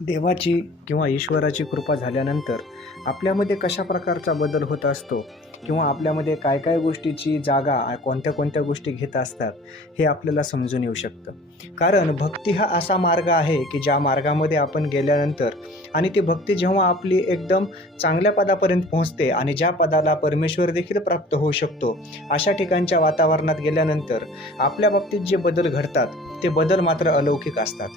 देवाची किंवा ईश्वराची कृपा झाल्यानंतर आपल्यामध्ये कशा प्रकारचा बदल होत असतो? किंवा आपल्यामध्ये काय काय गोष्टीची जागा कोणत्या कोणत्या गोष्टी घेत असतात? हे आपल्याला समजून येऊ शकतं. कारण भक्ती हा असा मार्ग आहे की ज्या मार्गामध्ये आपण गेल्यानंतर आणि ती भक्ती जेव्हा आपली एकदम चांगल्या पदापर्यंत पोहोचते आणि ज्या पदाला परमेश्वर देखील प्राप्त होऊ शकतो अशा ठिकाणच्या वातावरणात गेल्यानंतर आपल्या बाबतीत जे बदल घडतात ते बदल मात्र अलौकिक असतात.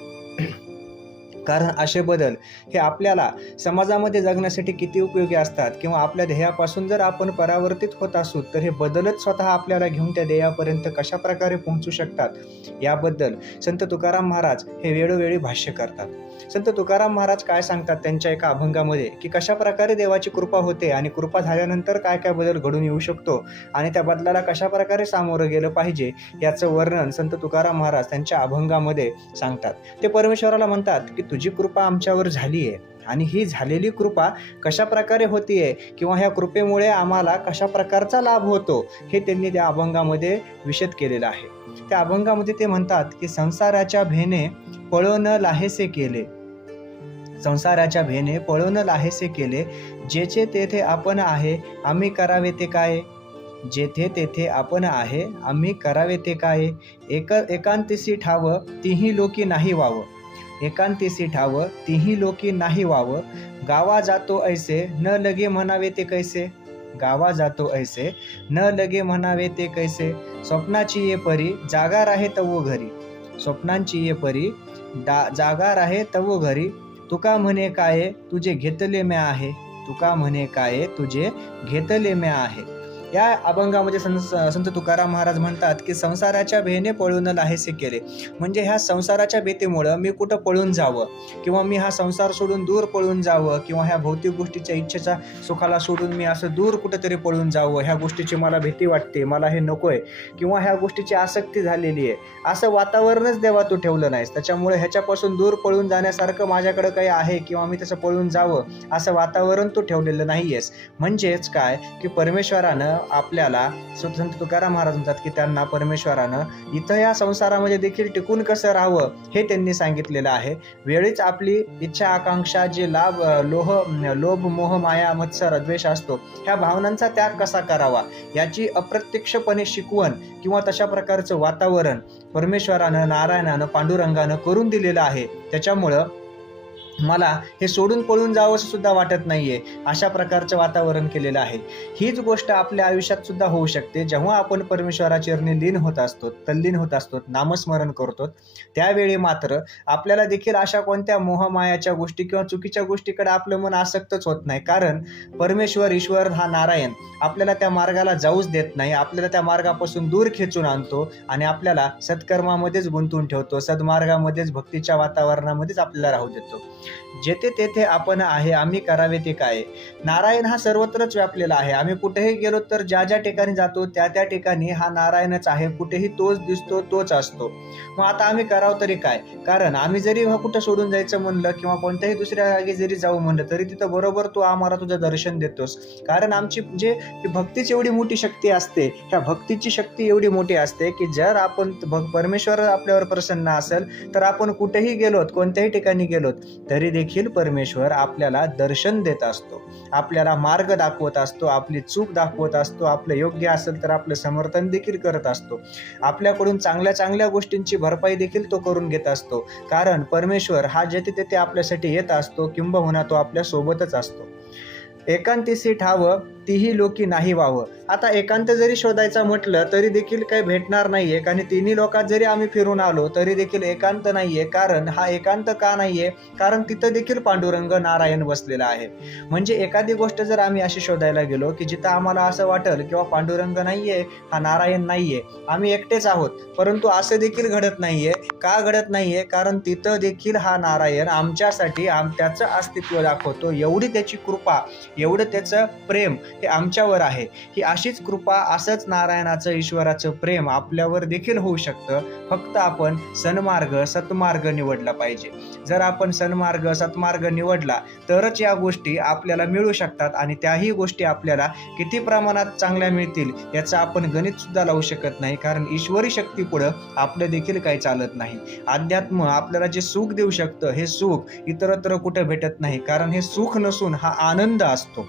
कारण असे बदल हे आपल्याला समाजामध्ये जगण्यासाठी किती उपयोगी असतात? किंवा आपल्या ध्येयापासून जर आपण परावर्तित होत असू तर हे बदलच स्वतः आपल्याला घेऊन त्या ध्येयापर्यंत कशा प्रकारे पोहोचू शकतात? याबद्दल संत तुकाराम महाराज हे वेळोवेळी भाष्य करतात. संत तुकाराम महाराज काय सांगतात त्यांच्या एका अभंगामध्ये? की कशा प्रकारे देवाची कृपा होते आणि कृपा झाल्यानंतर काय काय बदल घडून येऊ शकतो? आणि त्या बदलाला कशा प्रकारे सामोरं गेलं पाहिजे? याचं वर्णन संत तुकाराम महाराज त्यांच्या अभंगामध्ये सांगतात. ते परमेश्वराला म्हणतात की तुझी कृपा आमच्यावर झाली आहे आणि ही झालेली कृपा कशा प्रकारे होतीये? किंवा ह्या कृपेमुळे आम्हाला कशा प्रकारचा लाभ होतो? हे त्यांनी त्या अभंगामध्ये विशद केलेलं आहे. त्या अभंगामध्ये ते म्हणतात की संसाराच्या भेने पळवण लाहेसे केले. संसाराच्या भेने पळवण लाहेसे केले. जेचे तेथे आपण आहे आम्ही करावे ते काय? जेथे तेथे आपण आहे आम्ही करावे ते काय? एक एकांतीसी ठाव तीही लोकी नाही व्हावं एकांतीसी ठाव तीही लोकी नाही व्हावं गावा जातो ऐसे न लगे म्हणावे ते कैसे? गावा जातो ऐसे न लगे म्हणावे ते कैसे? स्वप्नाची ये परी जागा राहे तव घरी. स्वप्नांची ये परी. दा जागार आहे तवो घरी. तुका म्हणे काय तुझे घेतले म्या आहे. तुका म्हणे काय तुझे घेतले म्या आहे. या अभंगामध्ये सं संत तुकाराम महाराज म्हणतात की संसाराच्या भेने पळून लाहेसे केले. म्हणजे ह्या संसाराच्या भीतीमुळं मी कुठं पळून जावं? किंवा मी हा संसार सोडून दूर पळून जावं? किंवा ह्या भौतिक गोष्टीच्या इच्छेचा सुखाला सोडून मी असं दूर कुठंतरी पळून जावं? ह्या गोष्टीची मला भीती वाटते मला हे नको आहे किंवा ह्या गोष्टीची आसक्ती झालेली आहे. असं वातावरणच देवा तू ठेवलं नाहीस. त्याच्यामुळे ह्याच्यापासून दूर पळून जाण्यासारखं माझ्याकडं काही आहे किंवा मी तसं पळून जावं? असं वातावरण तू ठेवलेलं नाही आहेस म्हणजेच काय? की परमेश्वरानं आपल्याला संत तुकाराम महाराज म्हणतात की त्यांना परमेश्वरानं इथं या संसारामध्ये देखील टिकून कसं राहावं हे त्यांनी सांगितलेलं आहे. वेळीच आपली इच्छा आकांक्षा जे लाभ लोह लोभ मोह माया मत्सर द्वेष असतो ह्या भावनांचा त्याग कसा करावा? याची अप्रत्यक्षपणे शिकवण किंवा तशा प्रकारचं वातावरण परमेश्वरानं नारायणानं पांडुरंगानं करून दिलेलं आहे. त्याच्यामुळं मला हे सोडून पळून जावं असं सुद्धा वाटत नाहीये. अशा प्रकारचं वातावरण केलेलं आहे. हीच गोष्ट आपल्या आयुष्यात सुद्धा होऊ शकते. जेव्हा आपण परमेश्वराची चरणी लीन होत असतो तल्लीन होत असतो नामस्मरण करतो त्यावेळी मात्र आपल्याला देखील अशा कोणत्या मोहमायाच्या गोष्टी किंवा चुकीच्या गोष्टीकडे आपलं मन आसक्तच होत नाही. कारण परमेश्वर ईश्वर हा नारायण आपल्याला त्या मार्गाला जाऊच देत नाही. आपल्याला त्या मार्गापासून दूर खेचून आणतो आणि आपल्याला सत्कर्मामध्येच गुंतून ठेवतो. सद्मार्गामध्येच भक्तीच्या वातावरणामध्येच आपल्याला राहू देतो. जेथे तेथे आपण आहे आम्ही करावे ते काय? नारायण हा सर्वत्रच व्यापलेला आहे. आम्ही कुठेही गेलो तर ज्या ज्या ठिकाणी जातो त्या त्या ठिकाणी हा नारायणच आहे. कुठेही तोच दिसतो तोच असतो. मग आता आम्ही करावं तरी काय? कारण आम्ही जरी कुठं सोडून जायचं म्हणलं किंवा कोणत्याही दुसऱ्या जागी जरी जाऊ म्हणलं तरी तिथं बरोबर तू आम्हाला तुझं दर्शन देतोस. कारण आमची म्हणजे जे भक्तीची एवढी मोठी शक्ती असते ह्या भक्तीची शक्ती एवढी मोठी असते की जर आपण परमेश्वर आपल्यावर प्रसन्न असेल तर आपण कुठेही गेलोत कोणत्याही ठिकाणी गेलोत तरी देखील परमेश्वर आपल्याला दर्शन देत असतो. आपल्याला मार्ग दाखवत असतो आपली चूक दाखवत असतो आपलं योग्य असेल तर आपलं समर्थन देखील करत असतो. आपल्याकडून चांगल्या चांगल्या गोष्टींची भरपाई देखील तो करून घेत असतो. कारण परमेश्वर हा जेथे तेथे आपल्यासाठी येत असतो किंबहुना तो आपल्या सोबतच असतो. एकांतीसी ठावं तीही लोकी नाही व्हावं. आता एकांत जरी शोधायचा म्हटलं तरी देखील काही भेटणार नाहीये. आणि तिन्ही लोकात जरी आम्ही फिरून आलो तरी देखील एकांत नाहीये. कारण हा एकांत का नाहीये? कारण तिथं देखील पांडुरंग नारायण बसलेला आहे. म्हणजे एखादी गोष्ट जर आम्ही अशी शोधायला गेलो की जिथं आम्हाला असं वाटेल किंवा पांडुरंग नाहीये हा नारायण नाहीये आम्ही एकटेच आहोत. परंतु असं देखील घडत नाहीये. का घडत नाहीये? कारण तिथं देखील हा नारायण आमच्यासाठी आम त्याचं अस्तित्व दाखवतो. एवढी त्याची कृपा एवढं त्याचं प्रेम हे आमच्यावर आहे. ही अशीच कृपा असंच नारायणाचं ईश्वराचं प्रेम आपल्यावर देखील होऊ शकतं. फक्त आपण सन्मार्ग सत्मार्ग निवडला पाहिजे. जर आपण सन्मार्ग सत्मार्ग निवडला तरच या गोष्टी आपल्याला मिळू शकतात आणि त्याही गोष्टी आपल्याला किती प्रमाणात चांगल्या मिळतील याचं आपण गणित सुद्धा लावू शकत नाही. कारण ईश्वरी शक्ती पुढं आपलं देखील काही चालत नाही. अध्यात्म आपल्याला जे सुख देऊ शकतं हे सुख इतरत्र कुठे भेटत नाही. कारण हे सुख नसून हा आनंद असतो.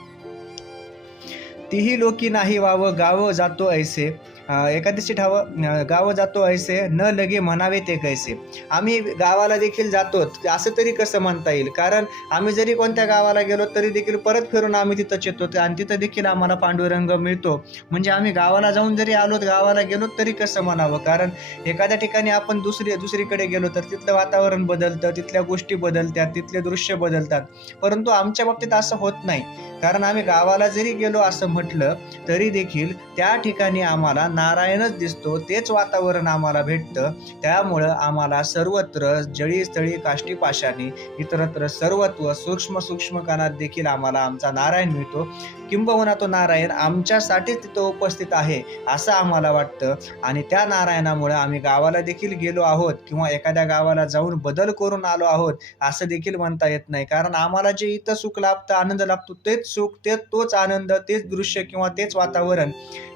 तीही लोकी नाही वावं गावं जातो ऐसे. एकादशी ठावं गावं जातो ऐसे न लगे म्हणावे ते कैसे? आम्ही गावाला देखील जातो असं तरी कसं म्हणता येईल? कारण आम्ही जरी कोणत्या गावाला गेलो तरी देखील परत फिरून आम्ही तिथंच येतो आणि तिथं देखील आम्हाला पांडुरंग मिळतो. म्हणजे आम्ही गावाला जाऊन जरी आलो गावाला गेलो तरी कसं म्हणावं? कारण एखाद्या ठिकाणी आपण दुसरी दुसरीकडे गेलो तर तिथलं वातावरण बदलतं तिथल्या गोष्टी बदलतात तिथले दृश्य बदलतात. परंतु आमच्या बाबतीत असं होत नाही. कारण आम्ही गावाला जरी गेलो असं म्हटलं तरी देखील त्या ठिकाणी आम्हाला नारायणच दिसतो तेच वातावरण आम्हाला भेटतं. त्यामुळं आम्हाला सर्वत्र जळी स्थळी इतरत्र सर्वत्व सूक्ष्म सूक्ष्म कानात देखील आम्हाला आमचा नारायण मिळतो. किंबहुना तो नारायण आमच्यासाठीच तिथं उपस्थित आहे असं आम्हाला वाटतं. आणि त्या नारायणामुळं आम्ही गावाला देखील गेलो आहोत किंवा एखाद्या गावाला जाऊन बदल करून आलो आहोत असं देखील म्हणता येत नाही. कारण आम्हाला जे इथं सुख लाभतं आनंद लाभतो तेच सुख तेच तोच आनंद तेच दृश्य किंवा तेच वातावरण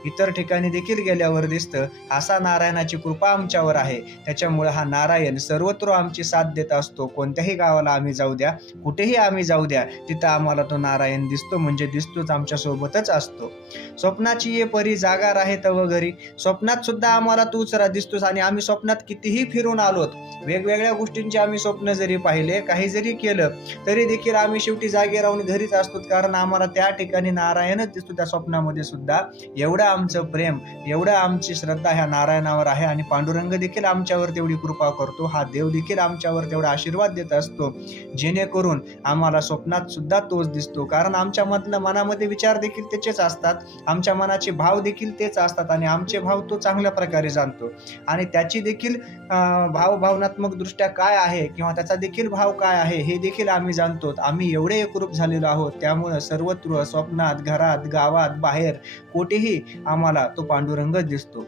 इतर ठिकाणी देखील गेल्यावर दिसतं असा नारायणाची कृपा आमच्यावर आहे. त्याच्यामुळे हा नारायण सर्वत्र आमची साथ देत असतो. कोणत्याही गावाला आम्ही जाऊ द्या कुठेही आम्ही जाऊ द्या तिथं आम्हाला तो नारायण दिसतो म्हणजे दिसतोच आमच्या सोबतच असतो. स्वप्नाची ये परी जागा राहे तव घरी. स्वप्नात सुद्धा आम्हाला तूच रा दिसतोस आणि आम्ही स्वप्नात कितीही फिरून आलोत. वेगवेगळ्या गोष्टींचे आम्ही स्वप्न जरी पाहिले काही जरी केलं तरी देखील आम्ही शेवटी जागे राहून घरीच असतो कारण आम्हाला त्या ठिकाणी नारायणच दिसतो त्या स्वप्नामध्ये सुद्धा. एवढं आमचं प्रेम एवढं आमची श्रद्धा ह्या नारायणावर आहे आणि पांडुरंग देखील आमच्यावर तेवढी कृपा करतो. हा देव देखील आमच्यावर तेवढा आशीर्वाद देत असतो. जेणेकरून आम्हाला स्वप्नात सुद्धा तोच दिसतो. कारण आमच्यामधलं मनामध्ये विचार देखील त्याचेच असतात. आमच्या मनाचे भाव देखील तेच असतात आणि आमचे भाव तो चांगल्या प्रकारे जाणतो. आणि त्याची देखील अं, भाव भावनात्मक दृष्ट्या काय आहे किंवा त्याचा देखील भाव काय आहे हे देखील आम्ही जाणतो. आम्ही एवढे एकरूप झालेलो आहोत. त्यामुळं सर्वत्र स्वप्नात घरात गावात बाहेर कुठेही आम्हाला तो पांडुरंग पांडुरंगच दिसतो.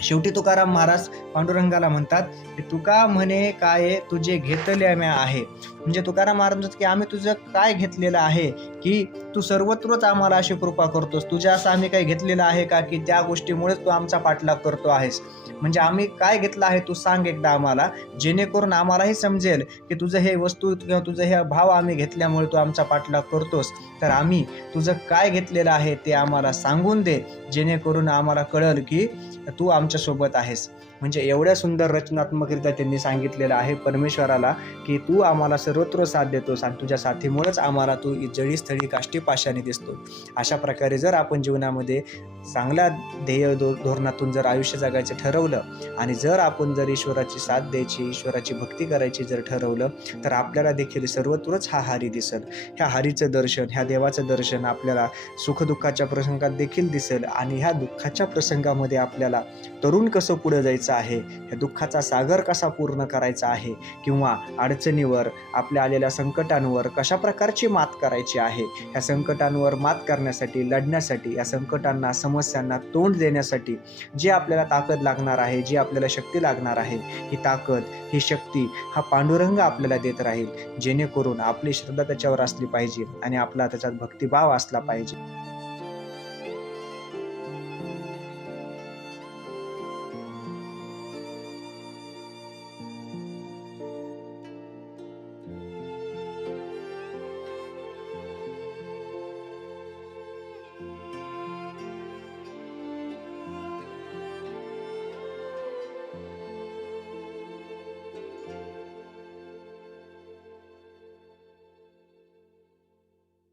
शेवटी तुकाराम महाराज पांडुरंगाला म्हणतात की तुका म्हणे काय तुझे घेतले म्या आहे. म्हणजे तुकाराम महाराज म्हणतात की आम्ही तुझं काय घेतलेलं आहे की तू सर्वत्रच आम्हाला अशी कृपा करतोस. तुझ्या असं आम्ही काही घेतलेलं आहे का की त्या गोष्टीमुळेच तू आमचा पाठलाग करतो आहेस? म्हणजे आम्ही काय घेतलं आहे तू सांग एकदा आम्हाला. जेणेकरून आम्हालाही समजेल की तुझं हे वस्तू किंवा तुझं हे भाव आम्ही घेतल्यामुळे तू आमचा पाठलाग करतोस. तर आम्ही तुझं काय घेतलेलं आहे ते आम्हाला सांगून दे जेणेकरून आम्हाला कळल की तू आमच्यासोबत आहेस. म्हणजे एवढ्या सुंदर रचनात्मकरित्या त्यांनी सांगितलेलं आहे परमेश्वराला की तू आम्हाला सर्वत्र साथ देतोस आणि तुझ्या साथीमुळेच आम्हाला तू जळी स्थळी काष्टी पाशाने दिसतो. अशा प्रकारे जर आपण जीवनामध्ये चांगल्या ध्येय धोरणातून जर आयुष्य जगायचं ठरवलं आणि जर आपण जर ईश्वराची साथ द्यायची ईश्वराची भक्ती करायची जर ठरवलं तर आपल्याला देखील सर्वत्रच हा हारी दिसेल. ह्या हारीचं दर्शन ह्या देवाचं दर्शन आपल्याला सुखदुःखाच्या प्रसंगात देखील दिसेल. आणि ह्या दुःखाच्या प्रसंगामध्ये आपल्याला तरुण कसं पुढे जायचं आहे? ह्या दुःखाचा सागर कसा पूर्ण करायचा आहे? किंवा अडचणीवर आपल्या आलेल्या संकटांवर कशा प्रकारची मात करायची आहे? ह्या संकटांवर मात करण्यासाठी लढण्यासाठी या संकटांना समस्यांना तोंड देण्यासाठी जे आपल्याला ताकद लागणार लागणार आहे जी आपल्याला शक्ती लागणार आहे. ही ताकद ही शक्ती हा पांडुरंग आपल्याला देत राहील. जेणेकरून आपली श्रद्धा त्याच्यावर असली पाहिजे आणि आपला त्याच्यात भक्तिभाव असला पाहिजे.